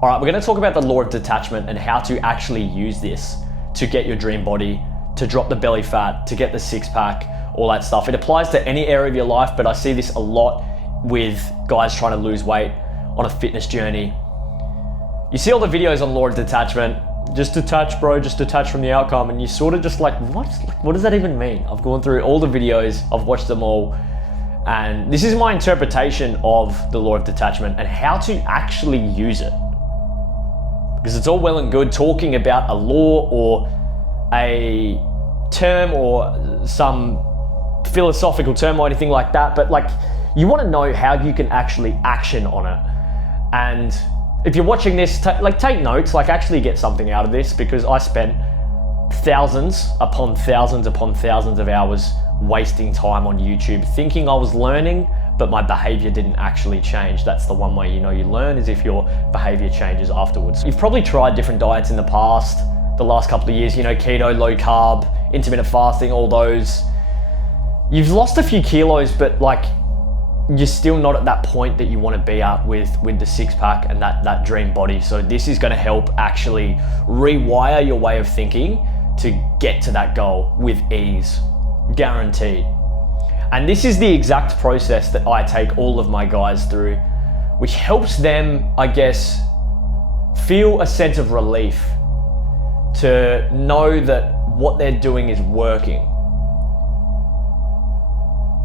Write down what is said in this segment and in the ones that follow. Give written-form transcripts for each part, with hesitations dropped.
All right, we're gonna talk about the law of detachment and how to actually use this to get your dream body, to drop the belly fat, to get the six pack, all that stuff. It applies to any area of your life, but I see this a lot with guys trying to lose weight on a fitness journey. You see all the videos on law of detachment, just detach, bro, just detach from the outcome. And you sort of just like, what does that even mean? I've gone through all the videos, I've watched them all. And this is my interpretation of the law of detachment and how to actually use it. Because it's all well and good talking about a law or a term or some philosophical term or anything like that, but like you want to know how you can actually action on it. And if you're watching this, take notes, like actually get something out of this, because I spent thousands upon thousands upon thousands of hours wasting time on YouTube thinking I was learning, but my behavior didn't actually change. That's the one way you know you learn, is if your behavior changes afterwards. You've probably tried different diets in the past, the last couple of years, you know, keto, low carb, intermittent fasting, all those. You've lost a few kilos, but like you're still not at that point that you want to be at with the six pack and that dream body. So this is going to help actually rewire your way of thinking to get to that goal with ease, guaranteed. And this is the exact process that I take all of my guys through, which helps them, I guess, feel a sense of relief to know that what they're doing is working.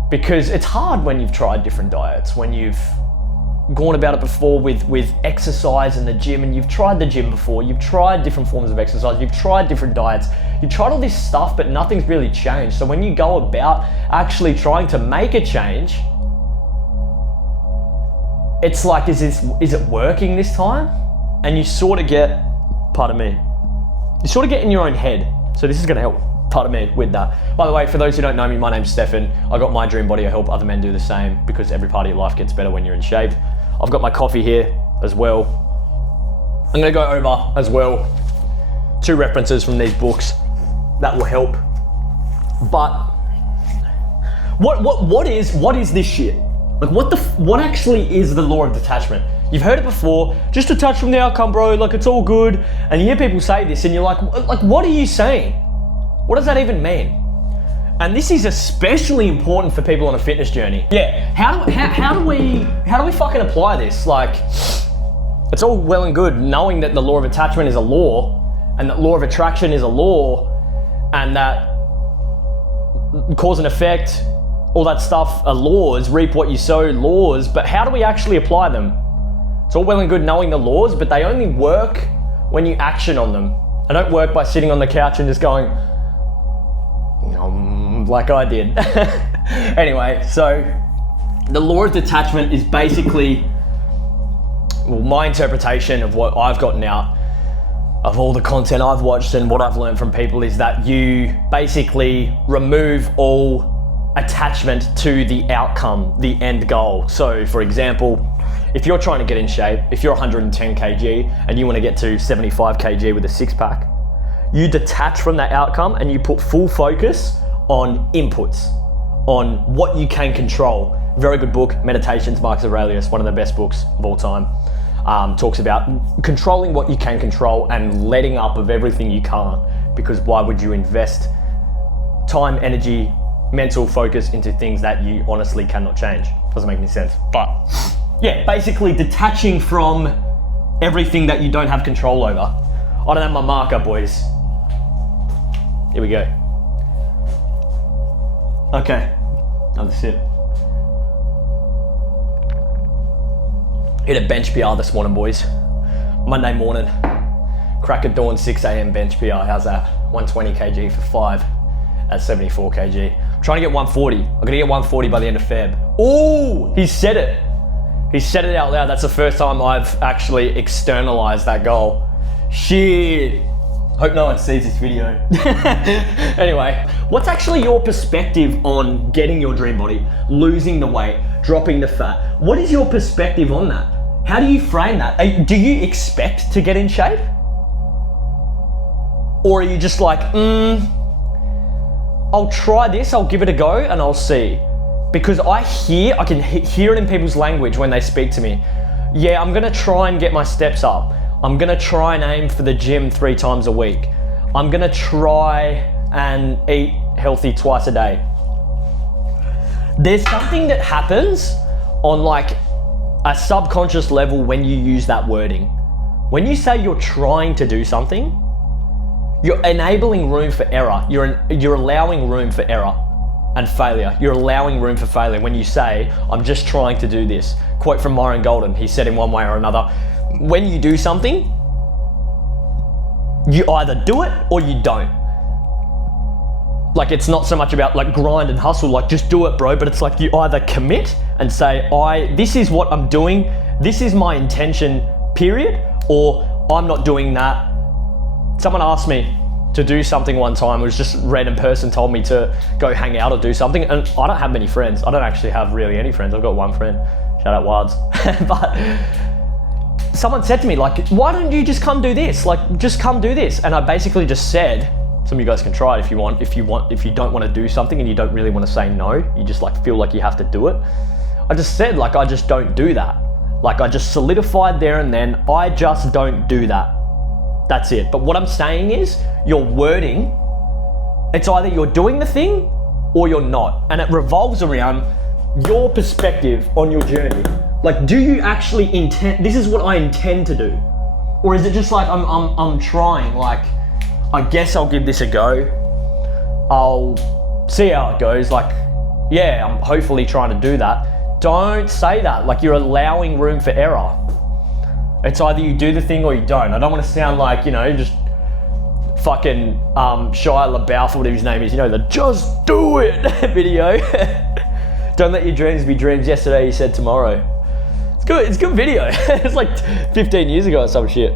Because it's hard when you've tried different diets, when you've gone about it before with exercise in the gym, and you've tried the gym before, you've tried different forms of exercise, you've tried different diets, you've tried all this stuff, but nothing's really changed. So when you go about actually trying to make a change, it's like, is it working this time? And you sort of get, pardon me, you sort of get in your own head. So this is gonna help, pardon me, with that. By the way, for those who don't know me, my name's Stefan. I got my dream body. I help other men do the same, because every part of your life gets better when you're in shape. I've got my coffee here as well. I'm gonna go over as well 2 references from these books that will help. But what is this shit? Like what actually is the law of detachment? You've heard it before, just detach from the outcome, bro, like it's all good. And you hear people say this and you're like what are you saying? What does that even mean? And this is especially important for people on a fitness journey. Yeah, how do we fucking apply this? Like, it's all well and good knowing that the law of attachment is a law, and that law of attraction is a law, and that cause and effect, all that stuff are laws, reap what you sow laws, but how do we actually apply them? It's all well and good knowing the laws, but they only work when you action on them. They don't work by sitting on the couch and just going, like I did. Anyway, so the law of detachment is basically, well, my interpretation of what I've gotten out of all the content I've watched and what I've learned from people, is that you basically remove all attachment to the outcome, the end goal. So for example, if you're trying to get in shape, if you're 110 kg and you want to get to 75 kg with a six pack, you detach from that outcome and you put full focus on inputs, on what you can control. Very good book, Meditations, Marcus Aurelius, one of the best books of all time. Talks about controlling what you can control and letting up of everything you can't, because why would you invest time, energy, mental focus into things that you honestly cannot change? Doesn't make any sense. But yeah, basically detaching from everything that you don't have control over. I don't have my marker, boys. Here we go. Okay, another sip. Hit a bench PR this morning, boys. Monday morning, crack of dawn, 6 a.m. bench PR. How's that? 120 kg for 5 at 74 kg. I'm trying to get 140. I'm gonna get 140 by the end of Feb. Oh, he said it. He said it out loud. That's the first time I've actually externalized that goal. Shit. Hope no one sees this video. Anyway, what's actually your perspective on getting your dream body, losing the weight, dropping the fat? What is your perspective on that? How do you frame that? Do you expect to get in shape? Or are you just like, I'll try this, I'll give it a go and I'll see. Because I can hear it in people's language when they speak to me. yeah, I'm gonna try and get my steps up. I'm gonna try and aim for the gym 3 times a week. I'm gonna try and eat healthy twice a day. There's something that happens on like a subconscious level when you use that wording. When you say you're trying to do something, you're enabling room for error. You're allowing room for error and failure. You're allowing room for failure when you say, I'm just trying to do this. Quote from Myron Golden, he said in one way or another, when you do something, you either do it or you don't. Like, it's not so much about like grind and hustle, like just do it, bro, but it's like you either commit and say, this is what I'm doing, this is my intention, period, or I'm not doing that. Someone asked me to do something one time. It was just a random person told me to go hang out or do something, and I don't have many friends. I don't actually have really any friends. I've got one friend, shout out Wards. But someone said to me, like, why don't you just come do this? Like, just come do this. And I basically just said, some of you guys can try it if you want. If you don't want to do something and you don't really want to say no, you just like feel like you have to do it. I just said, like, I just don't do that. Like, I just solidified there and then, I just don't do that. That's it. But what I'm saying is, your wording, it's either you're doing the thing or you're not. And it revolves around your perspective on your journey. Like, do you actually intend, this is what I intend to do? Or is it just like, I'm trying, like, I guess I'll give this a go. I'll see how it goes. Like, yeah, I'm hopefully trying to do that. Don't say that. Like, you're allowing room for error. It's either you do the thing or you don't. I don't want to sound like, you know, just fucking Shia LaBeouf or whatever his name is, you know, the just do it video. Don't let your dreams be dreams. Yesterday you said tomorrow. It's good. It's a good video. It's like 15 years ago or some shit.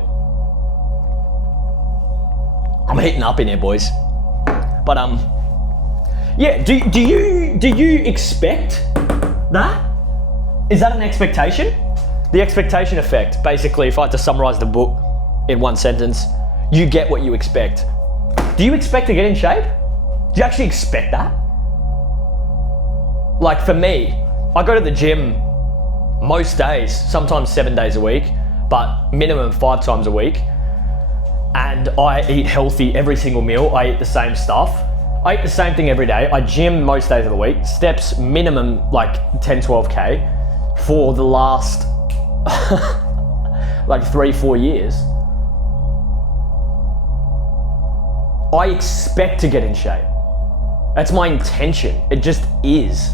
I'm heating up in here, boys. But yeah. Do you expect that? Is that an expectation? The expectation effect. Basically, if I had to summarize the book in one sentence, you get what you expect. Do you expect to get in shape? Do you actually expect that? Like for me, I go to the gym most days, sometimes 7 days a week, but minimum 5 times a week. And I eat healthy every single meal. I eat the same stuff. I eat the same thing every day. I gym most days of the week. Steps minimum like 10, 12K for the last like 3-4 years. I expect to get in shape. That's my intention. It just is.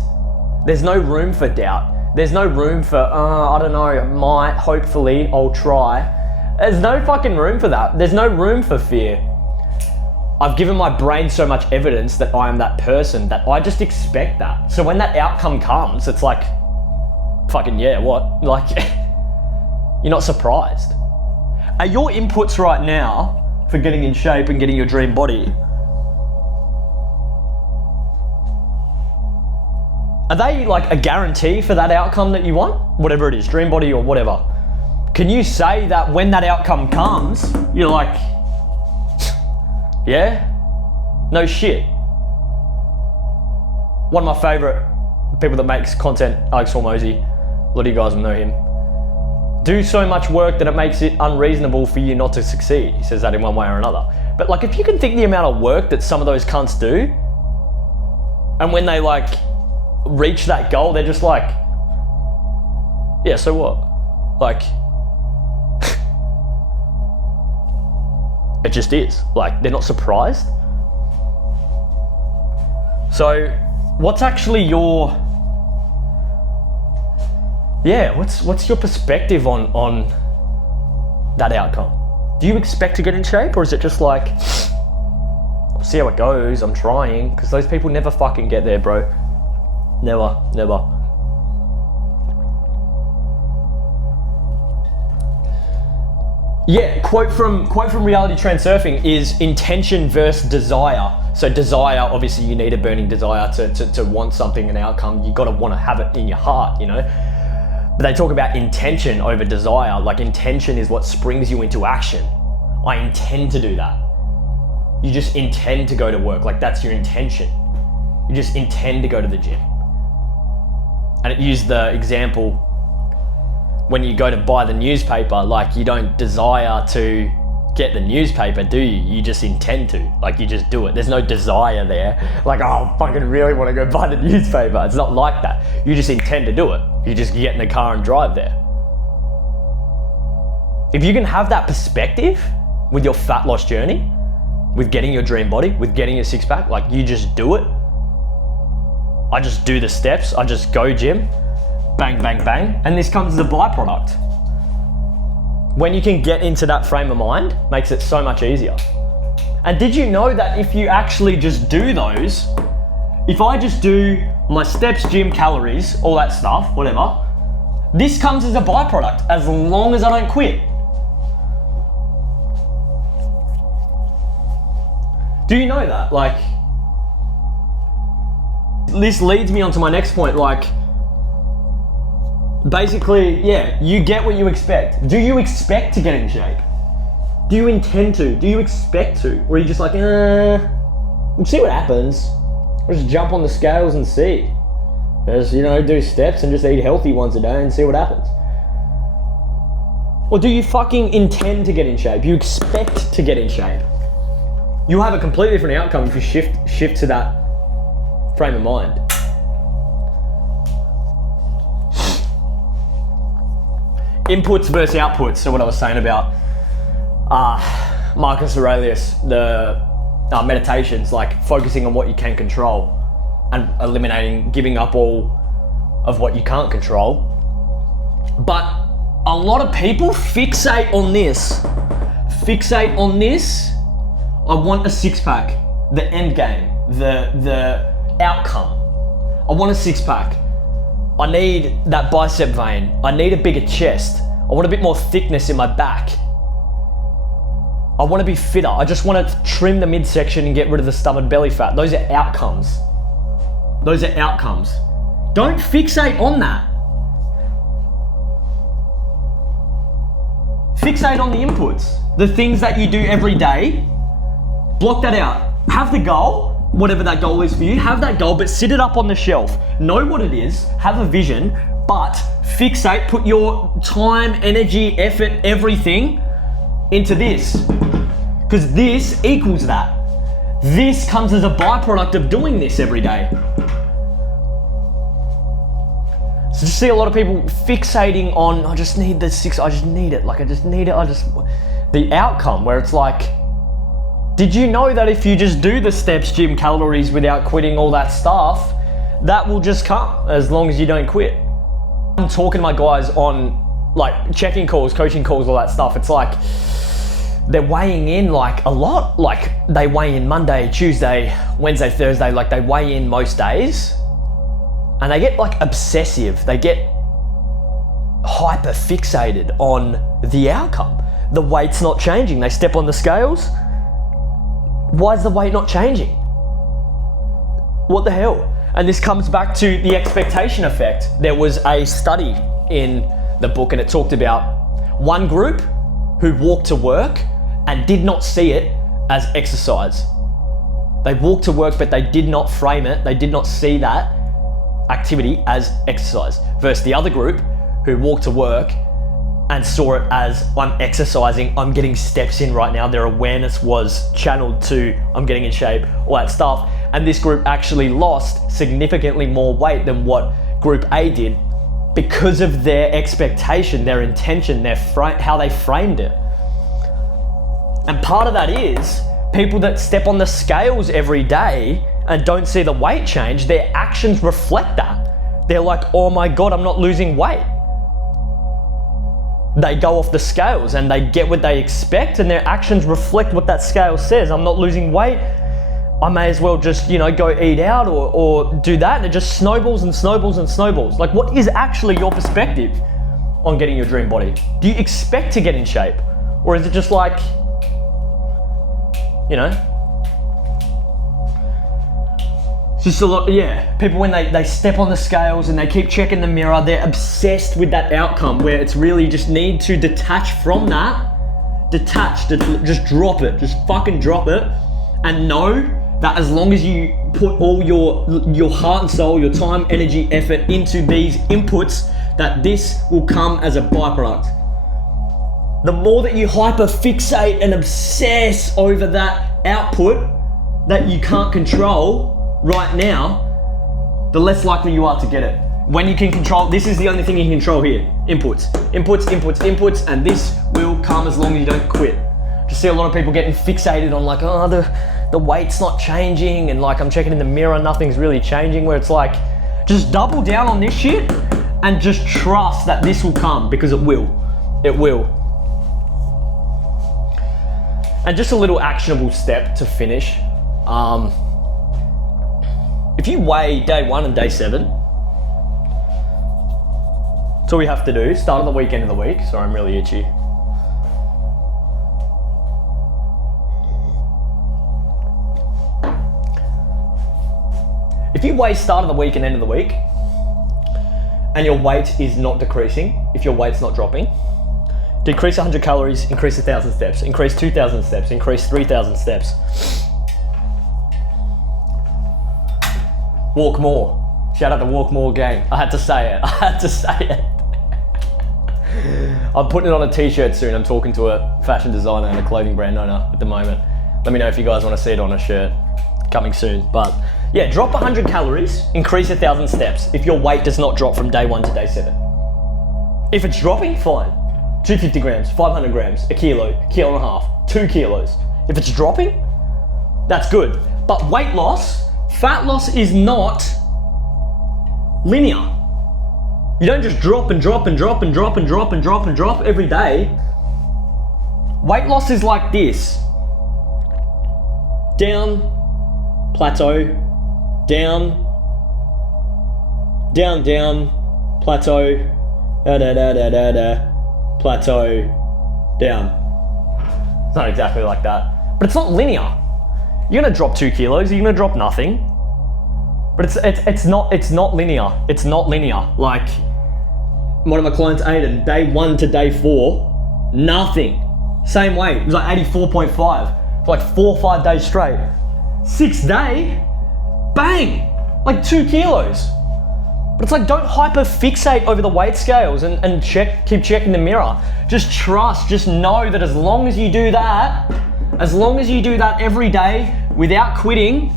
There's no room for doubt. There's no room for, I don't know, might, hopefully, I'll try. There's no fucking room for that. There's no room for fear. I've given my brain so much evidence that I am that person that I just expect that. So when that outcome comes, it's like, fucking yeah, what? Like, you're not surprised. Are your inputs right now for getting in shape and getting your dream body, are they like a guarantee for that outcome that you want? Whatever it is, dream body or whatever. Can you say that when that outcome comes, you're like, yeah, no shit. One of my favorite people that makes content, Alex Hormozy, a lot of you guys will know him. Do so much work that it makes it unreasonable for you not to succeed. He says that in one way or another. But like, if you can think the amount of work that some of those cunts do, and when they like reach that goal, they're just like, yeah, so what? Like, it just is. Like, they're not surprised. So, what's actually your, what's your perspective on that outcome? Do you expect to get in shape, or is it just like, I'll see how it goes, I'm trying? Because those people never fucking get there, bro. Never. Yeah, quote from Reality Transurfing is intention versus desire. So desire, obviously you need a burning desire to want something, an outcome. You gotta wanna have it in your heart, you know? But they talk about intention over desire. Like, intention is what springs you into action. I intend to do that. You just intend to go to work. Like, that's your intention. You just intend to go to the gym. And it used the example, when you go to buy the newspaper, like you don't desire to get the newspaper, do you? You just intend to, like you just do it. There's no desire there. Like, oh, I fucking really want to go buy the newspaper. It's not like that. You just intend to do it. You just get in the car and drive there. If you can have that perspective with your fat loss journey, with getting your dream body, with getting your six pack, like you just do it. I just do the steps. I just go gym, bang, bang, bang. And this comes as a byproduct. When you can get into that frame of mind, makes it so much easier. And did you know that if you actually just do those, if I just do my steps, gym, calories, all that stuff, whatever, this comes as a byproduct as long as I don't quit. Do you know that? Like, this leads me on to my next point, like, basically, yeah, you get what you expect. Do you expect to get in shape? Do you intend to? Do you expect to? Or are you just like, we'll see what happens. We'll just jump on the scales and see. Just, do steps and just eat healthy once a day and see what happens. Or do you fucking intend to get in shape? You expect to get in shape. You'll have a completely different outcome if you shift to that frame of mind. Inputs versus outputs. So what I was saying about Marcus Aurelius, the meditations, like focusing on what you can control and giving up all of what you can't control. But a lot of people fixate on this. I want a six pack, the end game, the outcome. I want a six pack. I need that bicep vein. I need a bigger chest. I want a bit more thickness in my back. I want to be fitter. I just want to trim the midsection and get rid of the stubborn belly fat. Those are outcomes. Don't fixate on that. Fixate on the inputs, the things that you do every day. Block that out. Have the goal, whatever that goal is for you, have that goal, but sit it up on the shelf. Know what it is, have a vision, but fixate, put your time, energy, effort, everything into this. Because this equals that. This comes as a byproduct of doing this every day. So just see a lot of people fixating on, I just need the six, I just need it. The outcome where it's like, did you know that if you just do the steps, gym, calories without quitting all that stuff, that will just come as long as you don't quit? I'm talking to my guys on like checking calls, coaching calls, all that stuff. It's like they're weighing in like a lot. Like they weigh in Monday, Tuesday, Wednesday, Thursday, like they weigh in most days and they get like obsessive. They get hyper fixated on the outcome. The weight's not changing. They step on the scales. Why is the weight not changing? What the hell? And this comes back to the expectation effect. There was a study in the book and it talked about one group who walked to work and did not see it as exercise. They walked to work, but they did not frame it. They did not see that activity as exercise. Versus the other group who walked to work and saw it as, I'm exercising, I'm getting steps in right now. Their awareness was channeled to, I'm getting in shape, all that stuff. And this group actually lost significantly more weight than what group A did because of their expectation, their intention, how they framed it. And part of that is people that step on the scales every day and don't see the weight change, their actions reflect that. They're like, oh my God, I'm not losing weight. They go off the scales and they get what they expect and their actions reflect what that scale says. I'm not losing weight. I may as well just, go eat out or do that. And it just snowballs and snowballs and snowballs. Like, what is actually your perspective on getting your dream body? Do you expect to get in shape? Or is it just like, it's just a lot, people when they step on the scales and they keep checking the mirror, they're obsessed with that outcome where it's really just need to detach from that, just drop it, just fucking drop it and know that as long as you put all your heart and soul, your time, energy, effort into these inputs that this will come as a byproduct. The more that you hyperfixate and obsess over that output that you can't control right now, the less likely you are to get it. When you can control, this is the only thing you can control here. Inputs, inputs, inputs, inputs, and this will come as long as you don't quit. Just see a lot of people getting fixated on like, oh, the weight's not changing, and like I'm checking in the mirror, nothing's really changing, where it's like, just double down on this shit and just trust that this will come, because it will. It will. And just a little actionable step to finish. If you weigh day 1 and day 7, that's all you have to do. Start of the week, end of the week. Sorry, I'm really itchy. If you weigh start of the week and end of the week, and your weight is not decreasing, if your weight's not dropping, decrease 100 calories, increase 1,000 steps, increase 2,000 steps, increase 3,000 steps. Walk more. Shout out to Walk More gang. I had to say it. I'm putting it on a t-shirt soon. I'm talking to a fashion designer and a clothing brand owner at the moment. Let me know if you guys want to see it on a shirt. Coming soon. But yeah, drop 100 calories, increase 1,000 steps if your weight does not drop from day 1 to day 7. If it's dropping, fine. 250 grams, 500 grams, a kilo, kilo and a half, 2 kilos. If it's dropping, that's good. But weight loss, fat loss is not linear. You don't just drop and drop and drop and drop and drop and drop and drop every day. Weight loss is like this. Down, plateau, down, down, down, plateau, da da da da da da, plateau, down. It's not exactly like that, but it's not linear. You're gonna drop 2 kilos, you're gonna drop nothing. But it's not linear. It's not linear. Like one of my clients, Aiden, day 1 to day 4, nothing. Same weight. It was like 84.5 for like 4 or 5 days straight. 6th day, bang, like 2 kilos. But it's like, don't hyper fixate over the weight scales and keep checking the mirror. Just trust, just know that as long as you do that every day without quitting,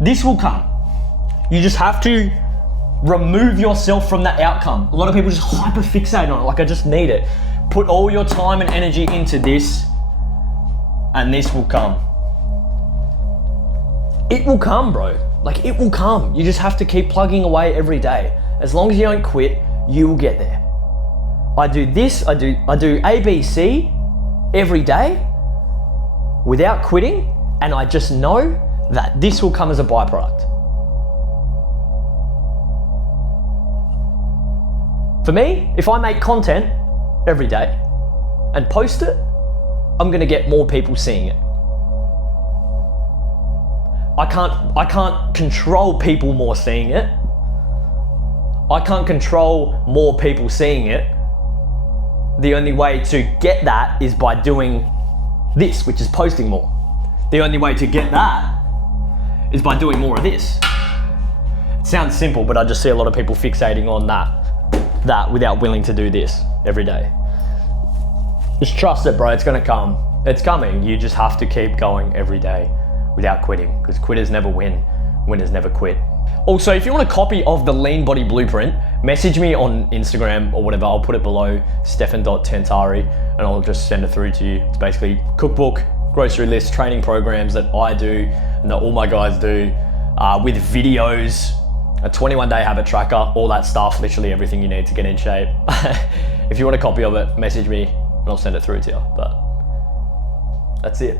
this will come. You just have to remove yourself from that outcome. A lot of people just hyper fixate on it, like I just need it. Put all your time and energy into this, and this will come. It will come, bro. Like, it will come. You just have to keep plugging away every day. As long as you don't quit, you will get there. I do this, I do ABC every day without quitting, and I just know that this will come as a byproduct. For me, if I make content every day and post it, I'm gonna get more people seeing it. I can't control people more seeing it. I can't control more people seeing it. The only way to get that is by doing this, which is posting more. The only way to get that is by doing more of this. It sounds simple, but I just see a lot of people fixating on that without willing to do this every day. Just trust it, bro. It's gonna come. It's coming. You just have to keep going every day without quitting, because quitters never win, winners never quit. Also, if you want a copy of the Lean Body Blueprint, message me on Instagram or whatever. I'll put it below, stefan.tantari, and I'll just send it through to you. It's basically cookbook, grocery list, training programs that I do and that all my guys do, with videos, a 21-day habit tracker, all that stuff, literally everything you need to get in shape. If you want a copy of it, message me and I'll send it through to you. But that's it.